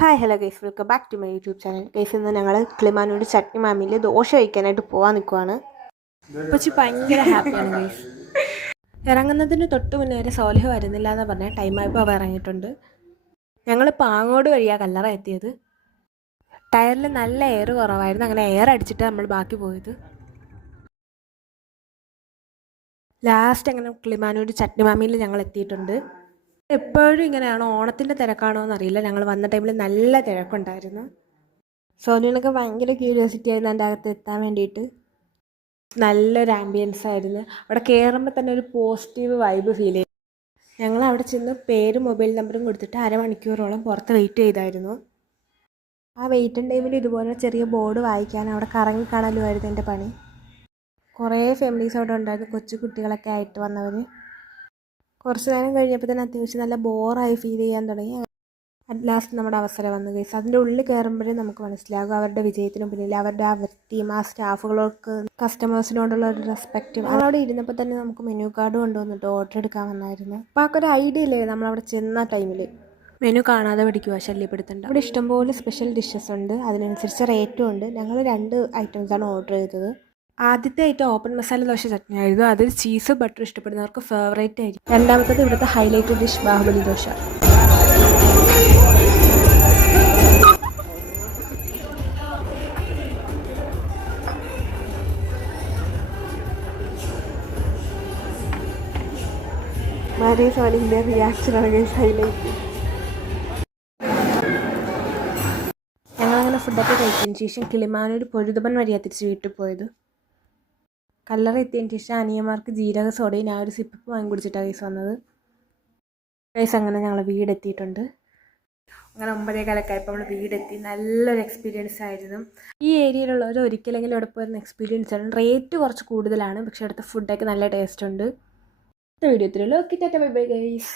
Hi hello guys, welcome back to my YouTube channel. Guys, ഇന്ന് ഞങ്ങൾ കിളിമാനൂർ ചട്നി മാമിയിൽ ദോശ കഴിക്കാനായിട്ട് പോകാൻ നിൽക്കുവാണ്. പക്ഷേ ഭയങ്കര ഹാപ്പിയാണ് ഗൈസ്. ഇറങ്ങുന്നതിന് തൊട്ട് മുന്നേ വരെ സോലിഹ് വരുന്നില്ല എന്ന് പറഞ്ഞാൽ ടൈമായപ്പോൾ അവ ഇറങ്ങിയിട്ടുണ്ട്. ഞങ്ങൾ പാങ്ങോട് വഴിയാണ് കല്ലറ എത്തിയത്. ടയറിൽ നല്ല എയർ കുറവായിരുന്നു, അങ്ങനെ എയർ അടിച്ചിട്ട് നമ്മൾ ബാക്കി പോയത്. ലാസ്റ്റ് അങ്ങനെ കിളിമാനൂർ ചട്നി മാമിയിൽ ഞങ്ങൾ എത്തിയിട്ടുണ്ട്. എപ്പോഴും ഇങ്ങനെയാണോ, ഓണത്തിൻ്റെ തിരക്കാണോ എന്നറിയില്ല, ഞങ്ങൾ വന്ന ടൈമിൽ നല്ല തിരക്കുണ്ടായിരുന്നു. സോനുവിനൊക്കെ ഭയങ്കര ക്യൂരിയോസിറ്റി ആയിരുന്നു എൻ്റെ അകത്ത് എത്താൻ വേണ്ടിയിട്ട്. നല്ലൊരു ആംബിയൻസ് ആയിരുന്നു. അവിടെ കയറുമ്പോൾ തന്നെ ഒരു പോസിറ്റീവ് വൈബ് ഫീൽ ചെയ്തു. ഞങ്ങൾ അവിടെ ചെന്ന് പേരും മൊബൈൽ നമ്പറും കൊടുത്തിട്ട് അരമണിക്കൂറോളം പുറത്ത് വെയിറ്റ് ചെയ്തായിരുന്നു. ആ വെയിറ്റിംഗ് ടൈമിൽ ഇതുപോലെ ചെറിയ ബോർഡ് വായിക്കാൻ അവിടെ കറങ്ങി കാണലുമായിരുന്നു എൻ്റെ പണി. കുറേ ഫാമിലീസ് അവിടെ ഉണ്ടായിരുന്നു, കൊച്ചു കുട്ടികളൊക്കെ ആയിട്ട് വന്നവർ. കുറച്ച് നേരം കഴിഞ്ഞപ്പോൾ തന്നെ അത്യാവശ്യം നല്ല ബോറായി ഫീൽ ചെയ്യാൻ തുടങ്ങി. അറ്റ് ലാസ്റ്റ് നമ്മുടെ അവസരം വന്നു ഗൈസ്. അതിൻ്റെ ഉള്ളിൽ കയറുമ്പോഴേ നമുക്ക് മനസ്സിലാകും അവരുടെ വിജയത്തിനും പിന്നിൽ അവരുടെ ആ വൃത്തിയും ആ സ്റ്റാഫുകൾക്ക് കസ്റ്റമേഴ്സിനോടുള്ള ഒരു റെസ്പെക്റ്റും. അവിടെ ഇരുന്നപ്പോൾ തന്നെ നമുക്ക് മെനു കാർഡ് കൊണ്ടുവന്നിട്ട് ഓർഡർ എടുക്കാൻ വന്നായിരുന്നു. അപ്പോൾ ആൾക്കൊരു ഐഡിയ ഇല്ലേ നമ്മളവിടെ ചെന്ന ടൈമിൽ മെനു കാണാതെ പഠിക്കുക, ശല്യപ്പെടുത്തേണ്ട. അവിടെ ഇഷ്ടംപോലെ സ്പെഷ്യൽ ഡിഷസ് ഉണ്ട്, അതിനനുസരിച്ച് റേറ്റും ഉണ്ട്. ഞങ്ങൾ 2 ഐറ്റംസാണ് ഓർഡർ ചെയ്തത്. ആദ്യത്തെ ഐറ്റം ഓപ്പൺ മസാല ദോശ ചട്നി ആയിരുന്നു. അതിൽ ചീസ് ബട്ടർ ഇഷ്ടപ്പെടുന്നവർക്ക് ഫേവറേറ്റ് ആയിരിക്കും. രണ്ടാമത്തത് ഇവിടുത്തെ ഹൈലൈറ്റ് ഡിഷ് ബാഹുബലി ദോശ. സോനിൻ്റെ റിയാക്ഷനാണ് ഹൈലൈറ്റ്. ഞങ്ങളങ്ങനെ ഫുഡൊക്കെ കഴിച്ചതിന് ശേഷം കിളിമാനൂർ പൊഴുതുപൻ വഴിയാണ് തിരിച്ച് വീട്ടിൽ പോയത്. കല്ലറ എത്തിയതിന് ശേഷം അനിയന്മാർക്ക് ജീരക സോഡയും ഞാൻ ഒരു സിപ്പ് വാങ്ങി കുടിച്ചിട്ടാണ് ഗൈസ് വന്നത്. ഗൈസ്, അങ്ങനെ ഞങ്ങൾ വീടെത്തിയിട്ടുണ്ട്. അങ്ങനെ 9:15 ആയപ്പോൾ നമ്മൾ വീടെത്തി. നല്ലൊരു എക്സ്പീരിയൻസ് ആയിരുന്നു. ഈ ഏരിയയിലുള്ളവർ ഒരിക്കലെങ്കിലും ഇവിടെ പോയിരുന്ന എക്സ്പീരിയൻസ് ആണ്. റേറ്റ് കുറച്ച് കൂടുതലാണ്, പക്ഷേ അടുത്ത ഫുഡൊക്കെ നല്ല ടേസ്റ്റ് ഉണ്ട്. അടുത്ത വീഡിയോ എത്തിയല്ലോ. Okay, tata, bye bye guys.